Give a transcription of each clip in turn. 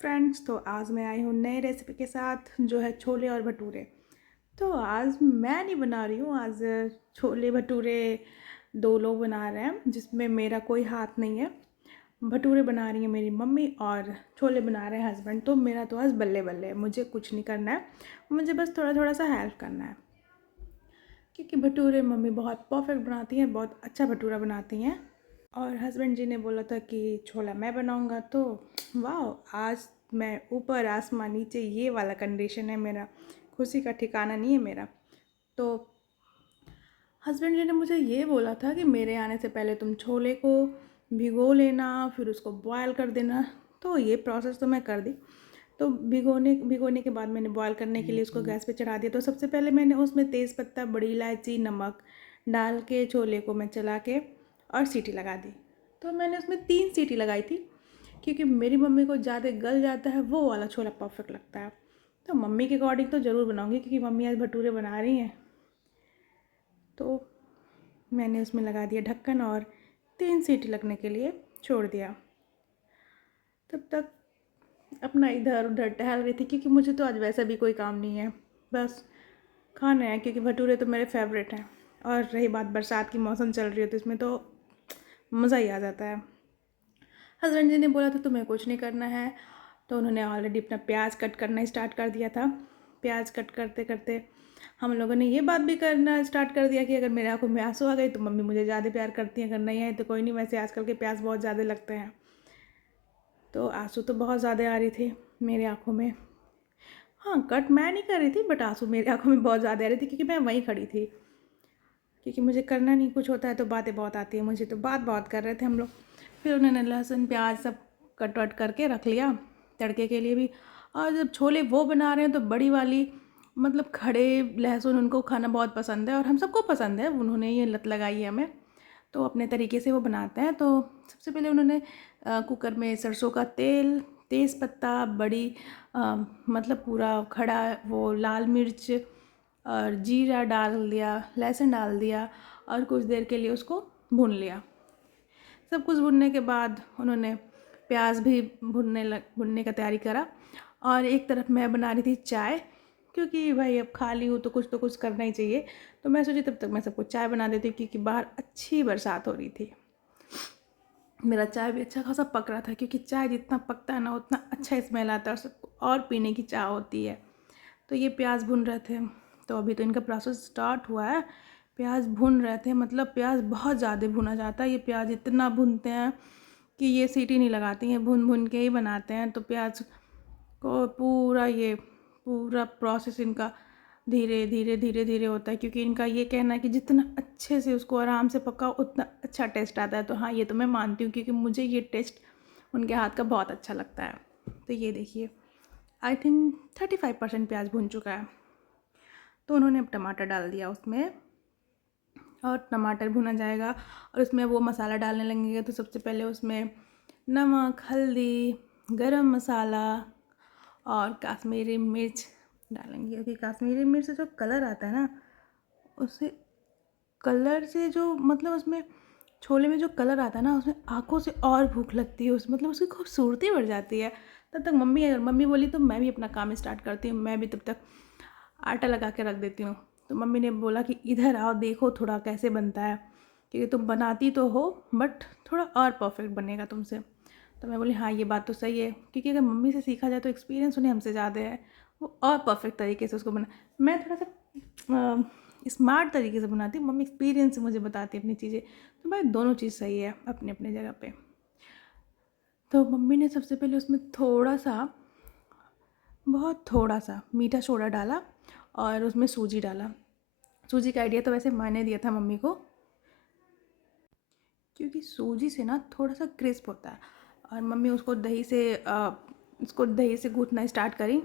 Friends, तो आज मैं आई हूँ नए रेसिपी के साथ जो है छोले और भटूरे। तो आज मैं नहीं बना रही हूँ, आज छोले भटूरे दो लोग बना रहे हैं जिसमें मेरा कोई हाथ नहीं है। भटूरे बना रही है मेरी मम्मी और छोले बना रहे हैं हस्बैंड। तो मेरा तो आज बल्ले बल्ले है, मुझे कुछ नहीं करना है, मुझे बस थोड़ा थोड़ा सा हेल्प करना है क्योंकि भटूरे मम्मी बहुत परफेक्ट बनाती हैं, बहुत अच्छा भटूरा बनाती हैं। और हस्बैंड जी ने बोला था कि छोला मैं बनाऊंगा, तो वाह, आज मैं ऊपर आसमान नीचे ये वाला कंडीशन है मेरा, खुशी का ठिकाना नहीं है मेरा। तो हस्बैंड जी ने मुझे ये बोला था कि मेरे आने से पहले तुम छोले को भिगो लेना, फिर उसको बॉयल कर देना। तो ये प्रोसेस तो मैं कर दी। तो भिगोने भिगोने के बाद मैंने बॉयल करने के लिए उसको गैस पे चढ़ा दिया। तो सबसे पहले मैंने उसमें तेज़पत्ता, बड़ी इलायची, नमक डाल के छोले को मैं चला के और सीटी लगा दी। तो मैंने उसमें 3 सीटी लगाई थी क्योंकि मेरी मम्मी को ज़्यादा गल जाता है वो वाला छोला परफेक्ट लगता है। तो मम्मी के अकॉर्डिंग तो ज़रूर बनाऊँगी क्योंकि मम्मी आज भटूरे बना रही हैं। तो मैंने उसमें लगा दिया ढक्कन और 3 सीटी लगने के लिए छोड़ दिया। तब तक अपना इधर उधर टहल रही थी क्योंकि मुझे तो आज वैसा भी कोई काम नहीं है, बस खाना है क्योंकि भटूरे तो मेरे फेवरेट हैं। और रही बात बरसात की मौसम चल रही है तो इसमें तो मज़ा ही आ जाता है। हस्बैंड जी ने बोला था तुम्हें कुछ नहीं करना है, तो उन्होंने ऑलरेडी अपना प्याज कट करना स्टार्ट कर दिया था। प्याज कट करते करते हम लोगों ने ये बात भी करना स्टार्ट कर दिया कि अगर मेरे आंखों में आंसू आ गए तो मम्मी मुझे ज़्यादा प्यार करती हैं, अगर नहीं आए तो कोई नहीं, वैसे आजकल के प्याज बहुत ज़्यादा लगते हैं। तो आंसू तो बहुत ज़्यादा आ रही थी मेरी आंखों में। हाँ, कट मैं नहीं कर रही थी बट आंसू मेरी आंखों में बहुत ज़्यादा आ रही थी क्योंकि मैं वहीं खड़ी थी। क्योंकि मुझे करना नहीं कुछ होता है तो बातें बहुत आती हैं मुझे, तो बात बहुत कर रहे थे हम लोग। फिर उन्होंने लहसुन प्याज सब कट वट करके रख लिया तड़के के लिए भी। और जब छोले वो बना रहे हैं तो बड़ी वाली, मतलब खड़े लहसुन उनको खाना बहुत पसंद है और हम सबको पसंद है, उन्होंने ये लत लगाई है हमें, तो अपने तरीके से वो बनाते हैं। तो सबसे पहले उन्होंने कुकर में सरसों का तेल, तेज़पत्ता, बड़ी मतलब पूरा खड़ा वो लाल मिर्च और जीरा डाल दिया, लहसुन डाल दिया और कुछ देर के लिए उसको भून लिया। सब कुछ भुनने के बाद उन्होंने प्याज भी भुनने का तैयारी करा। और एक तरफ मैं बना रही थी चाय, क्योंकि भाई अब खाली हूँ तो कुछ करना ही चाहिए। तो मैं सोची तब तक मैं सबको चाय बना देती हूँ क्योंकि बाहर अच्छी बरसात हो रही थी। मेरा चाय भी अच्छा खासा पक रहा था क्योंकि चाय जितना पकता है ना उतना अच्छा स्मेल आता है और सबको और पीने की चाह होती है। तो ये प्याज भून रहे थे, तो अभी तो इनका प्रोसेस स्टार्ट हुआ है। प्याज भून रहे थे, मतलब प्याज बहुत ज़्यादा भुना जाता है, ये प्याज इतना भूनते हैं कि ये सीटी नहीं लगाती हैं, भून भून के ही बनाते हैं। तो प्याज को पूरा प्रोसेस इनका धीरे धीरे धीरे धीरे होता है क्योंकि इनका ये कहना है कि जितना अच्छे से उसको आराम से पकाओ उतना अच्छा टेस्ट आता है। तो हाँ, ये तो मैं मानती हूँ क्योंकि मुझे ये टेस्ट उनके हाथ का बहुत अच्छा लगता है। तो ये देखिए, आई थिंक 35% प्याज भून चुका है। तो उन्होंने अब टमाटर डाल दिया उसमें और टमाटर भुना जाएगा और उसमें वो मसाला डालने लगेंगे। तो सबसे पहले उसमें नमक, हल्दी, गरम मसाला और कश्मीरी मिर्च डालेंगे क्योंकि कश्मीरी मिर्च से जो कलर आता है ना, उससे कलर से जो मतलब उसमें छोले में जो कलर आता है ना, उसमें आंखों से और भूख लगती है, उस मतलब उसकी खूबसूरती बढ़ जाती है। तब तक अगर मम्मी बोली तो मैं भी अपना काम स्टार्ट करती हूँ, मैं भी तब तक आटा लगा के रख देती हूँ। तो मम्मी ने बोला कि इधर आओ देखो थोड़ा कैसे बनता है, क्योंकि तुम बनाती तो हो बट थोड़ा और परफेक्ट बनेगा तुमसे। तो मैं बोली हाँ, ये बात तो सही है क्योंकि अगर मम्मी से सीखा जाए तो एक्सपीरियंस उन्हें हमसे ज़्यादा है, वो और परफेक्ट तरीके से उसको बना। मैं थोड़ा सा स्मार्ट तरीके से बनाती हूँ, मम्मी एक्सपीरियंस से मुझे बताती है अपनी चीज़ें। तो भाई दोनों चीज़ सही है अपनी अपनी जगह पे। तो मम्मी ने सबसे पहले उसमें बहुत थोड़ा सा मीठा सोडा डाला और उसमें सूजी डाला। सूजी का आइडिया तो वैसे मैंने दिया था मम्मी को, क्योंकि सूजी से ना थोड़ा सा क्रिस्प होता है। और मम्मी उसको दही से गूँथना स्टार्ट करी।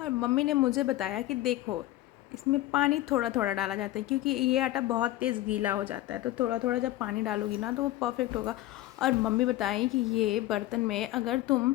और मम्मी ने मुझे बताया कि देखो, इसमें पानी थोड़ा थोड़ा डाला जाता है क्योंकि ये आटा बहुत तेज़ गीला हो जाता है, तो थोड़ा थोड़ा जब पानी डालोगी ना तो वो परफेक्ट होगा। और मम्मी बताई कि ये बर्तन में अगर तुम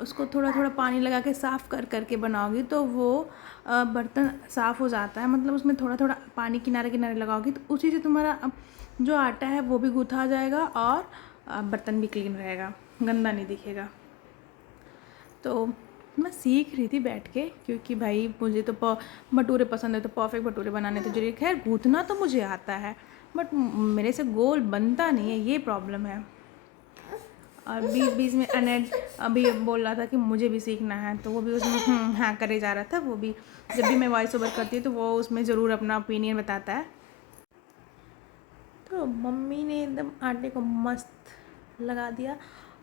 उसको थोड़ा थोड़ा पानी लगा के साफ़ करके बनाओगी तो वो बर्तन साफ़ हो जाता है, मतलब उसमें थोड़ा थोड़ा पानी किनारे किनारे लगाओगी तो उसी से तुम्हारा जो आटा है वो भी गूँथा जाएगा और बर्तन भी क्लीन रहेगा, गंदा नहीं दिखेगा। तो मैं सीख रही थी बैठ के, क्योंकि भाई मुझे तो भटूरे पसंद है, तो परफेक्ट भटूरे बनाने तो जरूरी। खैर गूँथना तो मुझे आता है, बट मेरे से गोल बनता नहीं है, ये प्रॉब्लम है। और बीच बीच में अनेट अभी बोल रहा था कि मुझे भी सीखना है, तो वो भी उसमें हाँ करे जा रहा था। वो भी जब भी मैं वॉइस ओवर करती हूँ तो वो उसमें ज़रूर अपना ओपिनियन बताता है। तो मम्मी ने एकदम आटे को मस्त लगा दिया,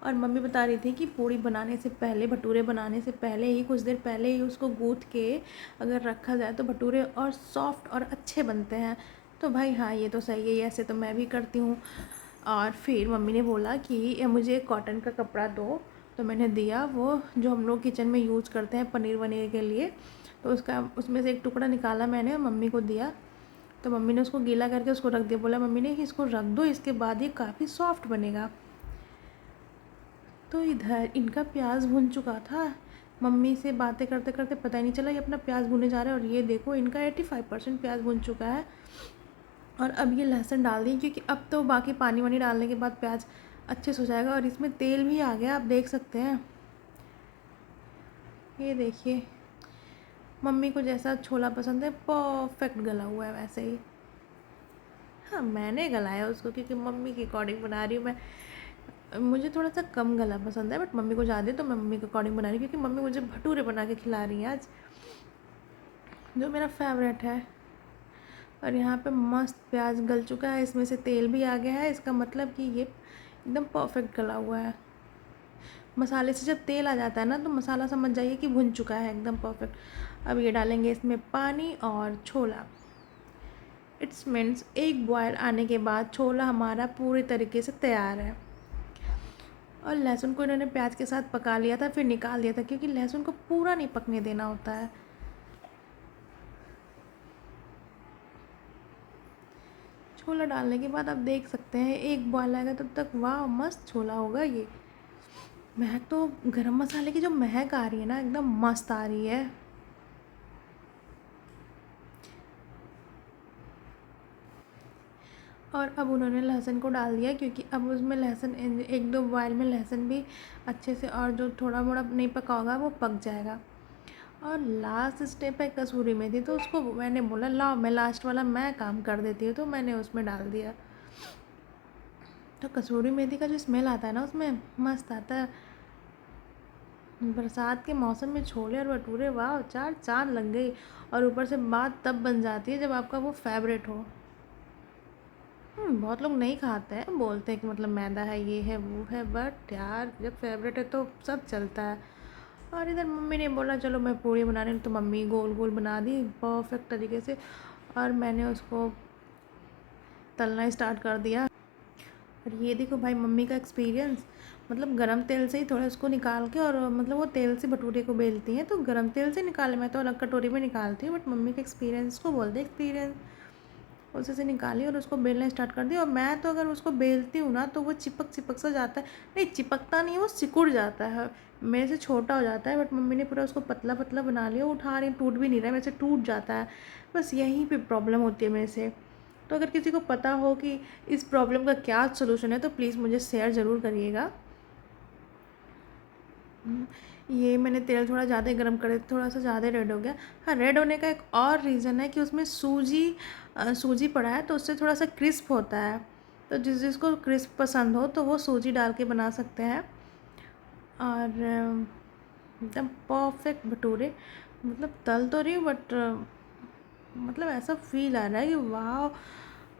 और मम्मी बता रही थी कि पूड़ी बनाने से पहले, भटूरे बनाने से पहले ही, कुछ देर पहले ही उसको गूँथ के अगर रखा जाए तो भटूरे और सॉफ्ट और अच्छे बनते हैं। तो भाई हाँ, ये तो सही है, ऐसे तो मैं भी करती हूँ। और फिर मम्मी ने बोला कि मुझे कॉटन का कपड़ा दो, तो मैंने दिया, वो जो हम लोग किचन में यूज़ करते हैं पनीर वनीर के लिए। तो उसमें से एक टुकड़ा निकाला मैंने और मम्मी को दिया। तो मम्मी ने उसको गीला करके उसको रख दिया। बोला मम्मी ने कि इसको रख दो, इसके बाद ये काफ़ी सॉफ्ट बनेगा। तो इधर इनका प्याज भुन चुका था। मम्मी से बातें करते करते पता ही नहीं चला ये अपना प्याज भुने जा रहा है। और ये देखो इनका 85% प्याज भुन चुका है। और अब ये लहसुन डाल दी, क्योंकि अब तो बाकी पानी वानी डालने के बाद प्याज अच्छे से हो जाएगा। और इसमें तेल भी आ गया, आप देख सकते हैं। ये देखिए, मम्मी को जैसा छोला पसंद है परफेक्ट गला हुआ है वैसे ही। हाँ, मैंने गलाया उसको, क्योंकि मम्मी के अकॉर्डिंग बना रही हूँ मैं। मुझे थोड़ा सा कम गला पसंद है, बट मम्मी को ज़्यादा है, तो मैं मम्मी के अकॉर्डिंग बना रही हूँ, क्योंकि मम्मी मुझे भटूरे बना के खिला रही हैं आज, जो मेरा फेवरेट है। और यहाँ पे मस्त प्याज गल चुका है, इसमें से तेल भी आ गया है। इसका मतलब कि ये एकदम परफेक्ट गला हुआ है। मसाले से जब तेल आ जाता है ना, तो मसाला समझ जाइए कि भुन चुका है एकदम परफेक्ट। अब ये डालेंगे इसमें पानी और छोला। इट्स मीन्स एक बॉयल आने के बाद छोला हमारा पूरी तरीके से तैयार है। और लहसुन को इन्होंने प्याज के साथ पका लिया था, फिर निकाल दिया था, क्योंकि लहसुन को पूरा नहीं पकने देना होता है। छोला डालने के बाद आप देख सकते हैं एक बॉयल आएगा तब तक, वाह मस्त छोला होगा ये। महक तो गरम मसाले की जो महक आ रही है ना, एकदम मस्त आ रही है। और अब उन्होंने लहसुन को डाल दिया, क्योंकि अब उसमें लहसुन एक दो बॉयल में लहसुन भी अच्छे से, और जो थोड़ा मोड़ा नहीं पका होगा वो पक जाएगा। और लास्ट स्टेप है कसूरी मेथी, तो उसको मैंने बोला लाओ मैं लास्ट वाला मैं काम कर देती हूँ, तो मैंने उसमें डाल दिया। तो कसूरी मेथी का जो स्मेल आता है ना उसमें, मस्त आता है। बरसात के मौसम में छोले और भटूरे, वाह चार चांद लग गई। और ऊपर से बात तब बन जाती है जब आपका वो फेवरेट हो। बहुत लोग नहीं खाते हैं, बोलते हैं कि मतलब मैदा है, ये है वो है, बट यार जब फेवरेट है तो सब चलता है। और इधर मम्मी ने बोला चलो मैं पूड़ी बना रही हूँ, तो मम्मी गोल गोल बना दी परफेक्ट तरीके से। और मैंने उसको तलना स्टार्ट कर दिया। और ये देखो भाई मम्मी का एक्सपीरियंस, मतलब गरम तेल से ही थोड़ा उसको निकाल के, और मतलब वो तेल से भटूरे को बेलती हैं, तो गरम तेल से निकाले, मैं तो अलग कटोरी में निकालती हूँ, बट मम्मी के एक्सपीरियंस को बोलते एक्सपीरियंस। उसी से निकाली और उसको बेलना स्टार्ट कर दिया। और मैं तो अगर उसको बेलती हूँ ना, तो वो चिपक चिपक सा जाता है। नहीं चिपकता नहीं है, वो सिकुड़ जाता है, मेरे से छोटा हो जाता है। बट मम्मी ने पूरा उसको पतला पतला बना लिया, उठा रही टूट भी नहीं रहा है, मेरे से टूट जाता है। बस यहीं पे प्रॉब्लम होती है मेरे से। तो अगर किसी को पता हो कि इस प्रॉब्लम का क्या सोल्यूशन है, तो प्लीज़ मुझे शेयर ज़रूर करिएगा। ये मैंने तेल थोड़ा ज़्यादा गर्म कर दिया, थोड़ा सा ज़्यादा रेड हो गया। हाँ, रेड होने का एक और रीज़न है कि उसमें सूजी पड़ा है, तो उससे थोड़ा सा क्रिस्प होता है। तो जिसको क्रिस्प पसंद हो तो वो सूजी डाल के बना सकते हैं। और एकदम परफेक्ट भटूरे, मतलब तल तो रही हूँ, बट मतलब ऐसा फील आ रहा है कि वाह,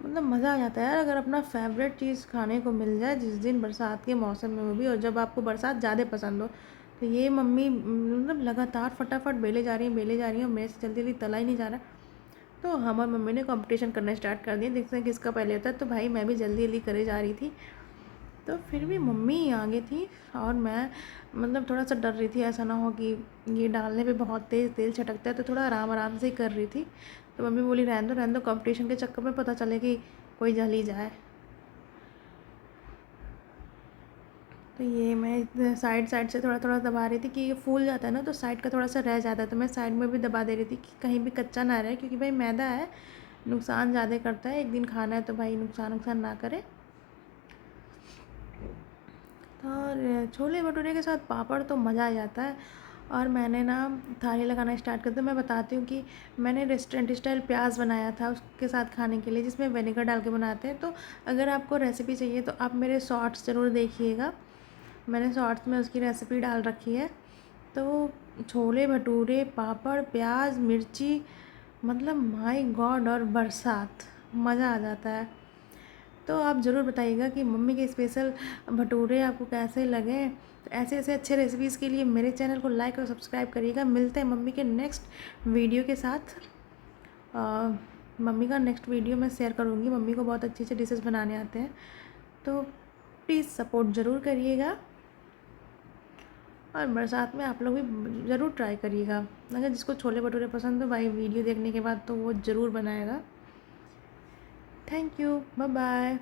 मतलब मज़ा आ जाता है यार अगर अपना फेवरेट चीज़ खाने को मिल जाए जिस दिन, बरसात के मौसम में वो भी, और जब आपको बरसात ज़्यादा पसंद हो। तो ये मम्मी मतलब लगातार फटाफट बेले जा रही हैं, बेले जा रही हैं, मेरे से जल्दी जल्दी तला ही नहीं जा रहा। तो हम और मम्मी ने कंपटीशन करना स्टार्ट कर दिया, देखते हैं किसका पहले होता है। तो भाई मैं भी जल्दी जल्दी करे जा रही थी, तो फिर भी मम्मी आगे थी। और मैं मतलब थोड़ा सा डर रही थी, ऐसा ना हो कि ये डालने पे बहुत तेज़ तेल छटकता है, तो थोड़ा आराम आराम से ही कर रही थी। तो मम्मी बोली रहने दो कंपटीशन के चक्कर में पता चले कि कोई जल ही जाए। तो ये मैं साइड साइड से थोड़ा थोड़ा दबा रही थी, कि ये फूल जाता है ना, तो साइड का थोड़ा सा रह जाता है, तो मैं साइड में भी दबा दे रही थी कि कहीं भी कच्चा ना रहे, क्योंकि भाई मैदा है, नुकसान ज़्यादा करता है, एक दिन खाना है तो भाई नुकसान ना करे। और छोले भटूरे के साथ पापड़ तो मज़ा आ जाता है। और मैंने ना थाली लगाना स्टार्ट कर दिया। मैं बताती हूँ कि मैंने रेस्टोरेंट स्टाइल प्याज़ बनाया था उसके साथ खाने के लिए, जिसमें विनेगर डाल के बनाते हैं। तो अगर आपको रेसिपी चाहिए तो आप मेरे शॉर्ट्स ज़रूर देखिएगा, मैंने शॉर्ट्स में उसकी रेसिपी डाल रखी है। तो छोले भटूरे, पापड़, प्याज, मिर्ची, मतलब माय गॉड, और बरसात, मज़ा आ जाता है। तो आप ज़रूर बताइएगा कि मम्मी के स्पेशल भटूरे आपको कैसे लगे। तो ऐसे ऐसे अच्छे रेसिपीज़ के लिए मेरे चैनल को लाइक और सब्सक्राइब करिएगा। मिलते हैं मम्मी के नेक्स्ट वीडियो के साथ। मम्मी का नेक्स्ट वीडियो मैं शेयर करूँगी। मम्मी को बहुत अच्छे अच्छे डिशेस बनाने आते हैं, तो प्लीज़ सपोर्ट ज़रूर करिएगा। और बरसात में आप लोग भी ज़रूर ट्राई करिएगा। अगर जिसको छोले भटूरे पसंद हो भाई, वीडियो देखने के बाद तो वो ज़रूर बनाएगा। Thank you, bye bye.